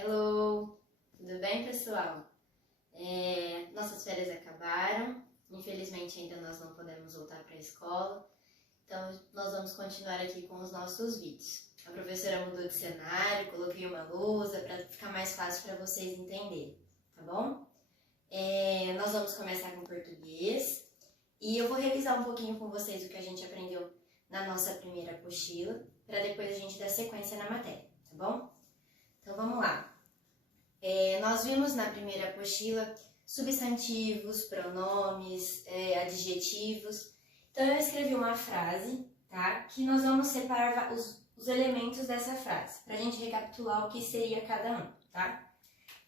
Hello! Tudo bem, pessoal? Nossas férias acabaram, infelizmente ainda nós não podemos voltar para a escola, então nós vamos continuar aqui com os nossos vídeos. A professora mudou de cenário, coloquei uma lousa para ficar mais fácil para vocês entenderem, tá bom? Nós vamos começar com português e eu vou revisar um pouquinho com vocês o que a gente aprendeu na nossa primeira apostila, para depois a gente dar sequência na matéria, tá bom? Então vamos lá. Nós vimos na primeira apostila substantivos, pronomes, adjetivos. Então eu escrevi uma frase, tá? Que nós vamos separar os elementos dessa frase, para a gente recapitular o que seria cada um, tá?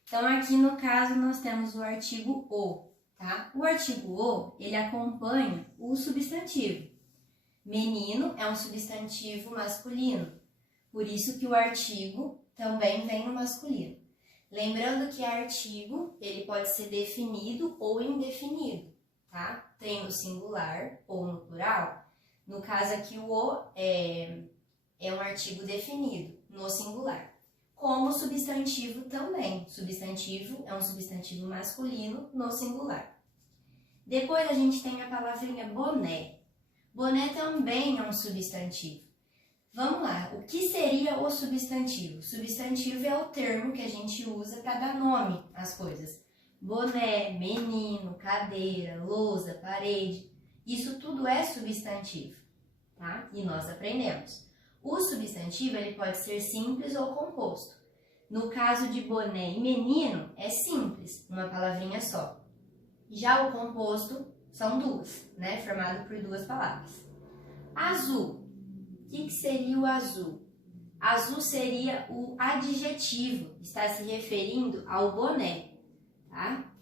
Então aqui no caso nós temos o artigo o, tá? O artigo o, ele acompanha o substantivo. Menino é um substantivo masculino, por isso que o artigo também vem no masculino. Lembrando que artigo, ele pode ser definido ou indefinido, tá? Tem no singular ou no plural. No caso aqui, o é um artigo definido, no singular. Como substantivo também. Substantivo é um substantivo masculino, no singular. Depois a gente tem a palavrinha boné. Boné também é um substantivo. Vamos lá, o que seria o substantivo? Substantivo é o termo que a gente usa para dar nome às coisas. Boné, menino, cadeira, lousa, parede, isso tudo é substantivo, tá? E nós aprendemos. O substantivo ele pode ser simples ou composto. No caso de boné e menino, é simples, uma palavrinha só. Já o composto são duas, né? Formado por duas palavras. Azul. O que seria o azul? Azul seria o adjetivo, está se referindo ao boné, tá?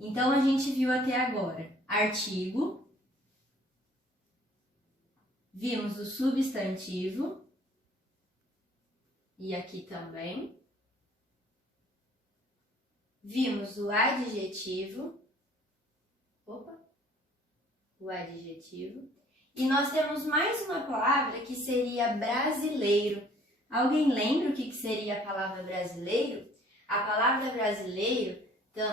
Então, a gente viu até agora artigo, vimos o substantivo, e aqui também, vimos o adjetivo, e nós temos mais uma palavra que seria brasileiro. Alguém lembra o que seria a palavra brasileiro? A palavra brasileiro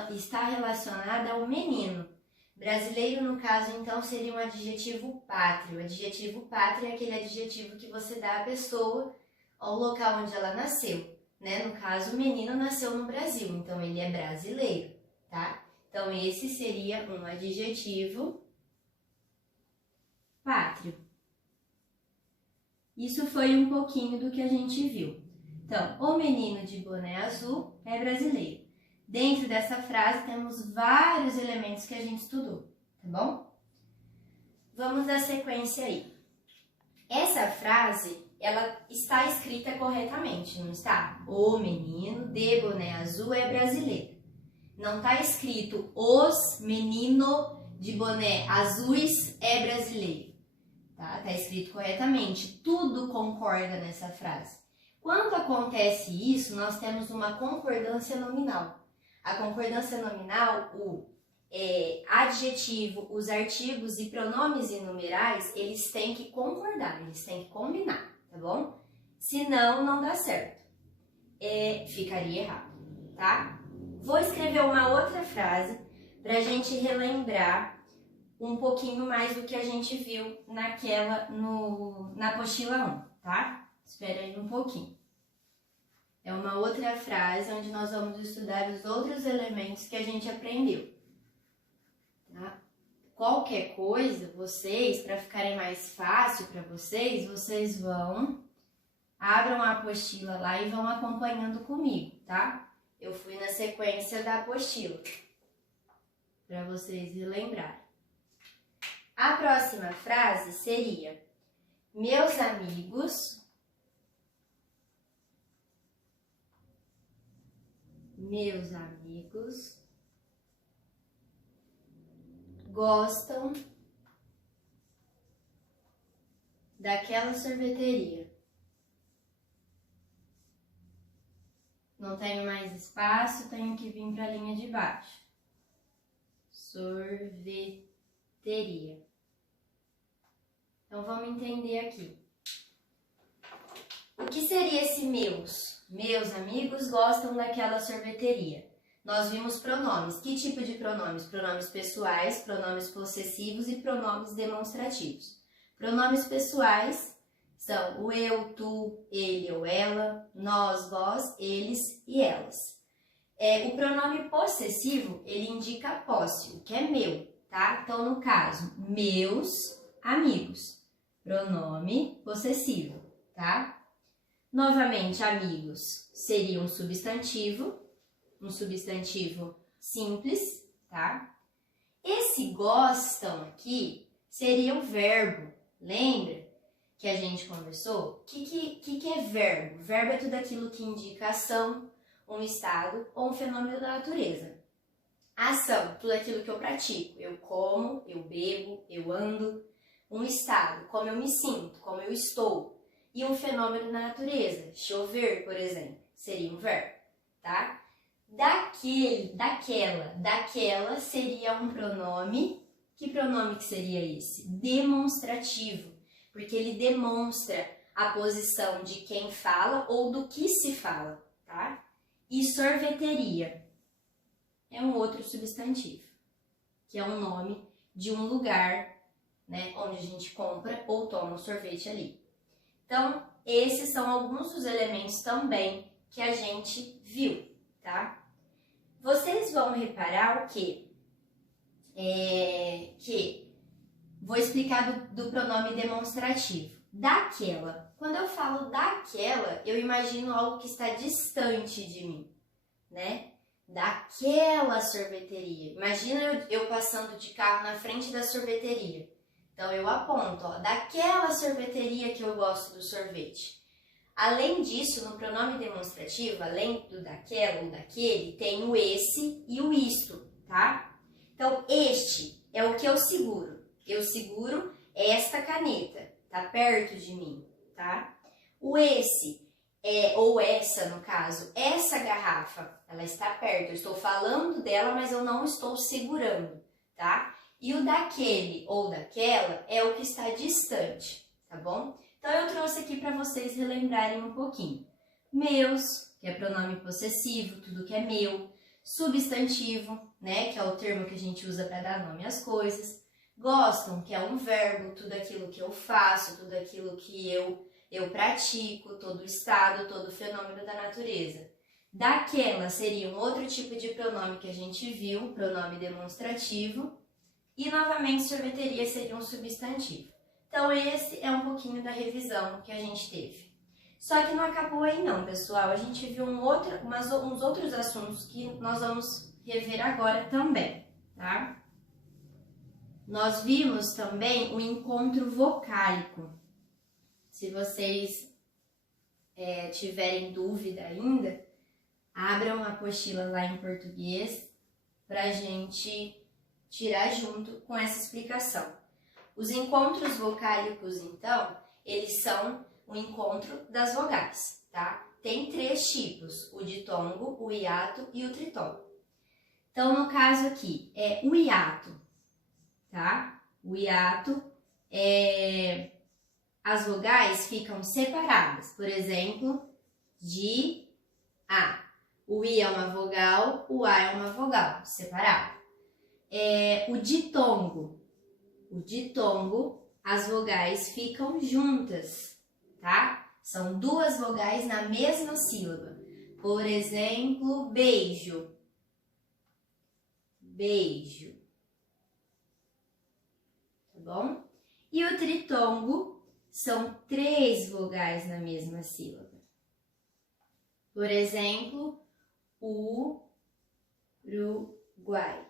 está relacionada ao menino. Brasileiro, no caso, então, seria um adjetivo pátrio. O adjetivo pátrio é aquele adjetivo que você dá à pessoa ao local onde ela nasceu, né? No caso, o menino nasceu no Brasil, então ele é brasileiro, tá? Então, esse seria um adjetivo pátrio. Isso foi um pouquinho do que a gente viu. Então, o menino de boné azul é brasileiro. Dentro dessa frase temos vários elementos que a gente estudou, tá bom? Vamos dar sequência aí. Essa frase, ela está escrita corretamente, não está? O menino de boné azul é brasileiro. Não está escrito os menino de boné azuis é brasileiro. Tá escrito corretamente, tudo concorda nessa frase. Quando acontece isso, nós temos uma concordância nominal. A concordância nominal, o adjetivo, os artigos e pronomes e numerais, eles têm que concordar, eles têm que combinar, tá bom? Senão, não dá certo. Ficaria errado, tá? Vou escrever uma outra frase para a gente relembrar um pouquinho mais do que a gente viu na apostila 1, tá? Espera aí um pouquinho. É uma outra frase onde nós vamos estudar os outros elementos que a gente aprendeu, tá? Qualquer coisa, para ficarem mais fácil para vocês abram a apostila lá e vão acompanhando comigo, tá? Eu fui na sequência da apostila, para vocês relembrarem. A próxima frase seria: meus amigos gostam daquela sorveteria. Não tenho mais espaço, tenho que vir para a linha de baixo. Sorveteria. Então, vamos entender aqui. O que seria esse meus? Meus amigos gostam daquela sorveteria. Nós vimos pronomes. Que tipo de pronomes? Pronomes pessoais, pronomes possessivos e pronomes demonstrativos. Pronomes pessoais são o eu, tu, ele ou ela, nós, vós, eles e elas. O pronome possessivo, ele indica a posse, o que é meu, tá? Então, no caso, meus amigos. Pronome possessivo, tá? Novamente, amigos seria um substantivo simples, tá? Esse gostam aqui seria o verbo. Lembra que a gente conversou? O que é verbo? Verbo é tudo aquilo que indica ação, um estado ou um fenômeno da natureza. Ação, tudo aquilo que eu pratico. Eu como, eu bebo, eu ando. Um estado, como eu me sinto, como eu estou. E um fenômeno da natureza, chover, por exemplo, seria um verbo, tá? Daquela seria um pronome. Que pronome que seria esse? Demonstrativo, porque ele demonstra a posição de quem fala ou do que se fala, tá? E sorveteria é um outro substantivo, que é um nome de um lugar, né, onde a gente compra ou toma um sorvete ali. Então, esses são alguns dos elementos também que a gente viu, tá? Vocês vão reparar o quê? Vou explicar do pronome demonstrativo. Daquela. Quando eu falo daquela, eu imagino algo que está distante de mim, né? Daquela sorveteria. Imagina eu passando de carro na frente da sorveteria. Então, eu aponto, ó, daquela sorveteria que eu gosto do sorvete. Além disso, no pronome demonstrativo, além do daquela ou daquele, tem o esse e o isto, tá? Então, este é o que eu seguro. Eu seguro esta caneta, tá perto de mim, tá? O esse, ou essa no caso, essa garrafa, ela está perto. Eu estou falando dela, mas eu não estou segurando, tá? E o daquele ou daquela é o que está distante, tá bom? Então, eu trouxe aqui para vocês relembrarem um pouquinho. Meus, que é pronome possessivo, tudo que é meu. Substantivo, né, que é o termo que a gente usa para dar nome às coisas. Gostam, que é um verbo, tudo aquilo que eu faço, tudo aquilo que eu pratico, todo o estado, todo o fenômeno da natureza. Daquela seria um outro tipo de pronome que a gente viu, pronome demonstrativo. E, novamente, sorveteria seria um substantivo. Então, esse é um pouquinho da revisão que a gente teve. Só que não acabou aí não, pessoal. A gente viu uns outros assuntos que nós vamos rever agora também, tá? Nós vimos também o encontro vocálico. Se vocês tiverem dúvida ainda, abram a apostila lá em português para a gente tirar junto com essa explicação. Os encontros vocálicos, então, eles são o encontro das vogais, tá? Tem 3 tipos, o ditongo, o hiato e o tritongo. Então, no caso aqui, é o hiato, tá? O hiato as vogais ficam separadas, por exemplo, de A. O I é uma vogal, o A é uma vogal, separado. O ditongo, as vogais ficam juntas, tá? São 2 vogais na mesma sílaba. Por exemplo, beijo. Beijo. Tá bom? E o tritongo são 3 vogais na mesma sílaba. Por exemplo, Uruguai.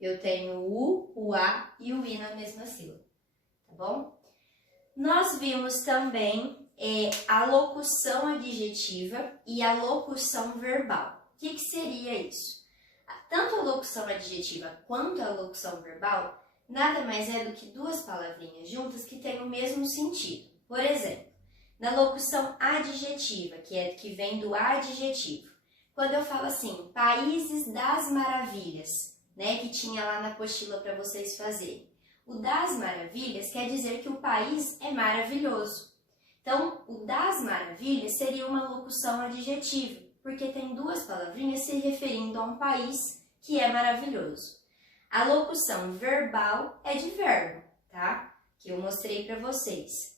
Eu tenho o U, o A e o I na mesma sílaba, tá bom? Nós vimos também a locução adjetiva e a locução verbal. O que seria isso? Tanto a locução adjetiva quanto a locução verbal nada mais é do que 2 palavrinhas juntas que têm o mesmo sentido. Por exemplo, na locução adjetiva, que vem do adjetivo, quando eu falo assim, países das maravilhas, né, que tinha lá na apostila para vocês fazerem. O das maravilhas quer dizer que o país é maravilhoso. Então, o das maravilhas seria uma locução adjetiva, porque tem duas palavrinhas se referindo a um país que é maravilhoso. A locução verbal é de verbo, tá? Que eu mostrei para vocês.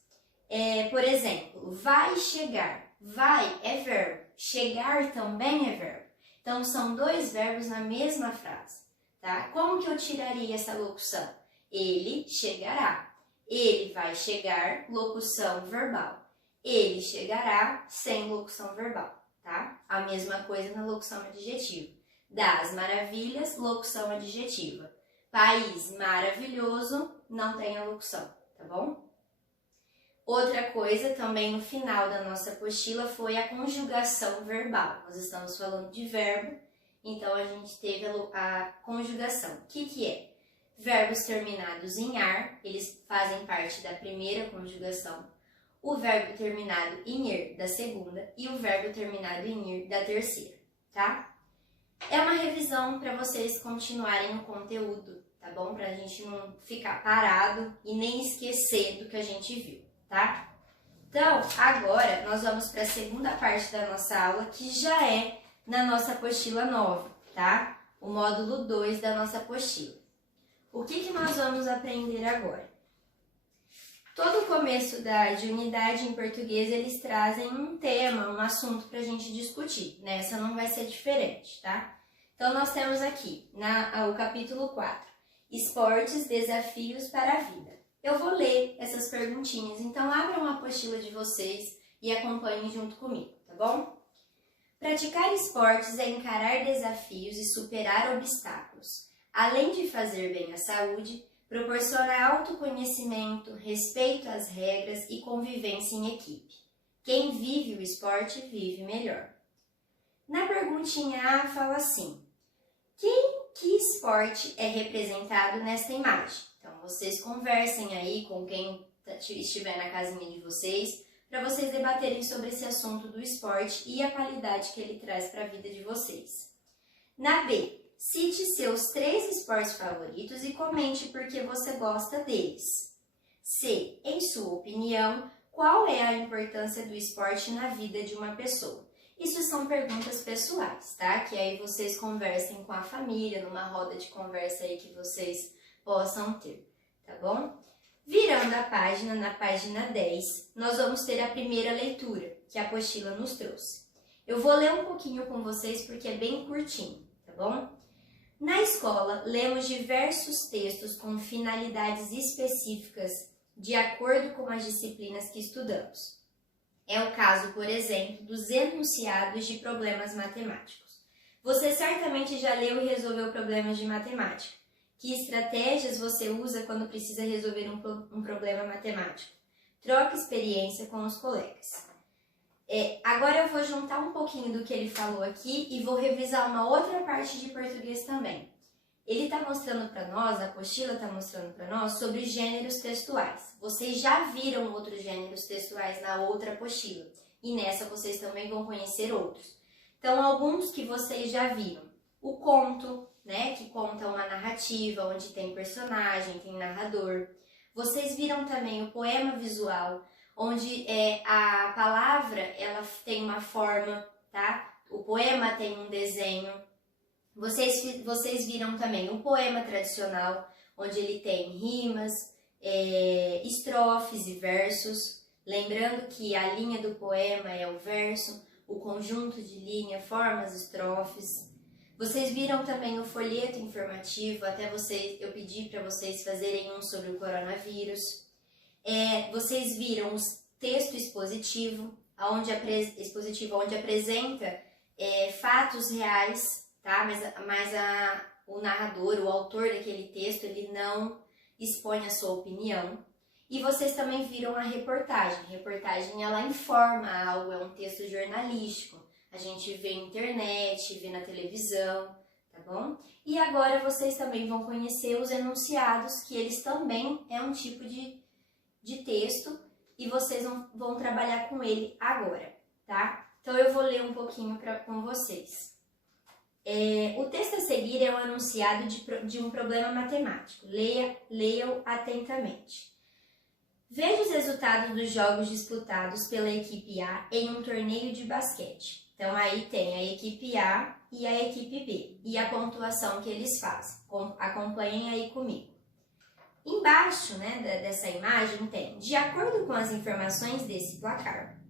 Por exemplo, vai chegar. Vai é verbo, chegar também é verbo. Então, são dois verbos na mesma frase, tá? Como que eu tiraria essa locução? Ele chegará. Ele vai chegar, locução verbal. Ele chegará sem locução verbal, tá? A mesma coisa na locução adjetiva. Das maravilhas, locução adjetiva. País maravilhoso, não tem a locução, tá bom? Outra coisa também no final da nossa apostila foi a conjugação verbal. Nós estamos falando de verbo, então a gente teve a conjugação. O que é? Verbos terminados em ar, eles fazem parte da primeira conjugação. O verbo terminado em er, da segunda, e o verbo terminado em ir, da terceira, tá? É uma revisão para vocês continuarem o conteúdo, tá bom? Para a gente não ficar parado e nem esquecer do que a gente viu, tá? Então, agora nós vamos para a segunda parte da nossa aula, que já é na nossa apostila 9, tá? O módulo 2 da nossa apostila. O que nós vamos aprender agora? Todo começo de unidade em português, eles trazem um tema, um assunto para a gente discutir. Nessa não vai ser diferente, tá? Então, nós temos aqui, o capítulo 4, Esportes, Desafios para a Vida. Eu vou ler essas perguntinhas, então abram a apostila de vocês e acompanhem junto comigo, tá bom? Praticar esportes é encarar desafios e superar obstáculos. Além de fazer bem à saúde, proporciona autoconhecimento, respeito às regras e convivência em equipe. Quem vive o esporte vive melhor. Na perguntinha A fala assim: que esporte é representado nesta imagem? Então, vocês conversem aí com quem estiver na casinha de vocês, para vocês debaterem sobre esse assunto do esporte e a qualidade que ele traz para a vida de vocês. Na B, cite seus 3 esportes favoritos e comente por que você gosta deles. C, em sua opinião, qual é a importância do esporte na vida de uma pessoa? Isso são perguntas pessoais, tá? Que aí vocês conversem com a família, numa roda de conversa aí que vocês possam ter, tá bom? Virando a página, na página 10, nós vamos ter a primeira leitura que a apostila nos trouxe. Eu vou ler um pouquinho com vocês porque é bem curtinho, tá bom? Na escola, lemos diversos textos com finalidades específicas de acordo com as disciplinas que estudamos. É o caso, por exemplo, dos enunciados de problemas matemáticos. Você certamente já leu e resolveu problemas de matemática. Que estratégias você usa quando precisa resolver um problema matemático? Troque experiência com os colegas. Agora eu vou juntar um pouquinho do que ele falou aqui e vou revisar uma outra parte de português também. Ele está mostrando para nós, a apostila está mostrando para nós, sobre gêneros textuais. Vocês já viram outros gêneros textuais na outra apostila e nessa vocês também vão conhecer outros. Então, alguns que vocês já viram. O conto, né, que conta uma narrativa, onde tem personagem, tem narrador. Vocês viram também o poema visual, onde a palavra ela tem uma forma, tá? O poema tem um desenho. Vocês viram também o poema tradicional, onde ele tem rimas, estrofes e versos. Lembrando que a linha do poema é o verso, o conjunto de linha forma as estrofes. Vocês viram também o folheto informativo, eu pedi para vocês fazerem um sobre o coronavírus. Vocês viram o texto expositivo, onde apresenta fatos reais, tá? Mas o narrador, o autor daquele texto, ele não expõe a sua opinião. E vocês também viram a reportagem. A reportagem, ela informa algo, é um texto jornalístico. A gente vê na internet, vê na televisão, tá bom? E agora vocês também vão conhecer os enunciados, que eles também é um tipo de texto e vocês vão trabalhar com ele agora, tá? Então eu vou ler um pouquinho com vocês. O texto a seguir é um enunciado de um problema matemático. Leiam atentamente. Veja os resultados dos jogos disputados pela equipe A em um torneio de basquete. Então, aí tem a equipe A e a equipe B e a pontuação que eles fazem. Acompanhem aí comigo. Embaixo, né, dessa imagem tem, de acordo com as informações desse placar,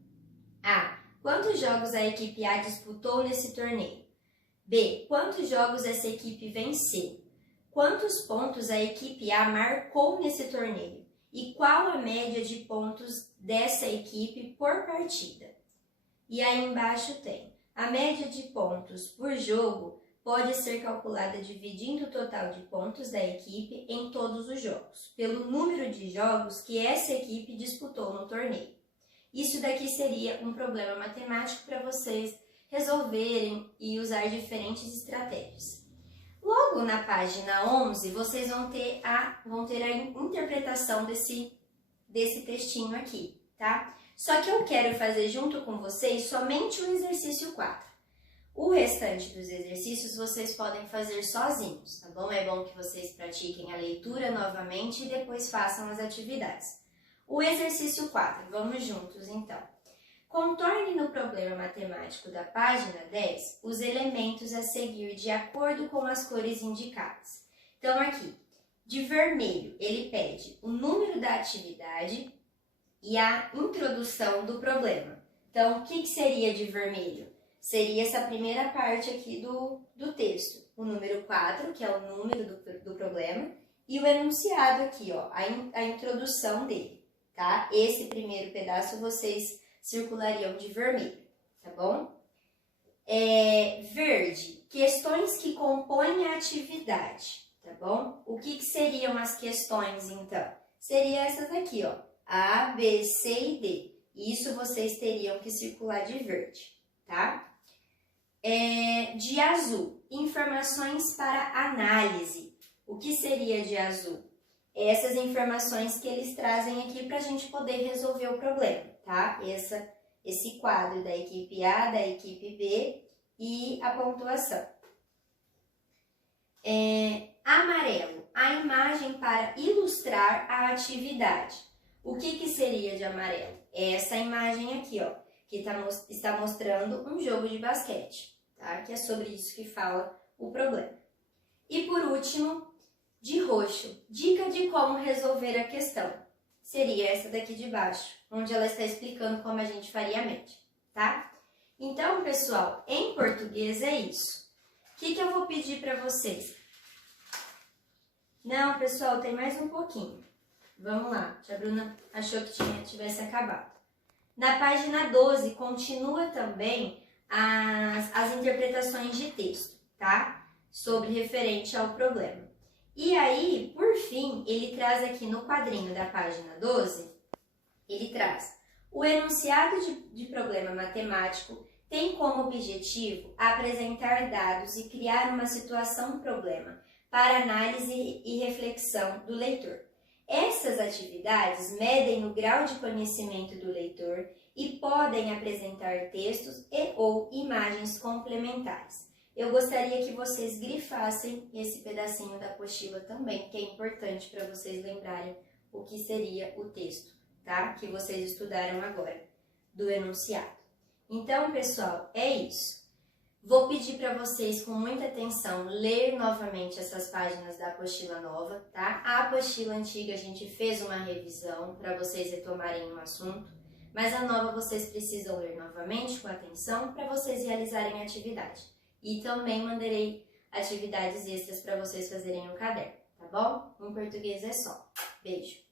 A. Quantos jogos a equipe A disputou nesse torneio? B. Quantos jogos essa equipe venceu? Quantos pontos a equipe A marcou nesse torneio? E qual a média de pontos dessa equipe por partida? E aí embaixo tem, a média de pontos por jogo pode ser calculada dividindo o total de pontos da equipe em todos os jogos, pelo número de jogos que essa equipe disputou no torneio. Isso daqui seria um problema matemático para vocês resolverem e usar diferentes estratégias. Logo na página 11, vocês vão ter a interpretação desse textinho aqui, tá? Só que eu quero fazer junto com vocês somente o exercício 4. O restante dos exercícios vocês podem fazer sozinhos, tá bom? É bom que vocês pratiquem a leitura novamente e depois façam as atividades. O exercício 4, vamos juntos então. Contorne no problema matemático da página 10 os elementos a seguir de acordo com as cores indicadas. Então, aqui, de vermelho, ele pede o número da atividade e a introdução do problema. Então, o que seria de vermelho? Seria essa primeira parte aqui do texto. O número 4, que é o número do problema, e o enunciado aqui, ó, a introdução dele, tá? Esse primeiro pedaço vocês circulariam de vermelho, tá bom? Verde, questões que compõem a atividade, tá bom? O que seriam as questões, então? Seriam essas aqui, ó, A, B, C e D. Isso vocês teriam que circular de verde, tá? De azul, informações para análise. O que seria de azul? Essas informações que eles trazem aqui para a gente poder resolver o problema, tá? Esse quadro da equipe A, da equipe B e a pontuação. Amarelo, a imagem para ilustrar a atividade. O que seria de amarelo? Essa imagem aqui, ó, que está mostrando um jogo de basquete, tá? Que é sobre isso que fala o problema. E por último, de roxo, dica de como resolver a questão. Seria essa daqui de baixo, onde ela está explicando como a gente faria a média, tá? Então, pessoal, em português é isso. O que eu vou pedir para vocês? Não, pessoal, tem mais um pouquinho. Vamos lá, a Bruna achou que tivesse acabado. Na página 12, continua também as interpretações de texto, tá? Sobre referente ao problema. E aí, por fim, ele traz aqui no quadrinho da página 12, ele traz o enunciado de problema matemático tem como objetivo apresentar dados e criar uma situação-problema para análise e reflexão do leitor. Essas atividades medem o grau de conhecimento do leitor e podem apresentar textos ou imagens complementares. Eu gostaria que vocês grifassem esse pedacinho da apostila também, que é importante para vocês lembrarem o que seria o texto, tá? Que vocês estudaram agora, do enunciado. Então, pessoal, é isso. Vou pedir para vocês, com muita atenção, ler novamente essas páginas da apostila nova, tá? A apostila antiga a gente fez uma revisão para vocês retomarem o assunto, mas a nova vocês precisam ler novamente com atenção para vocês realizarem a atividade. E também mandarei atividades extras para vocês fazerem no caderno, tá bom? Em português é só. Beijo!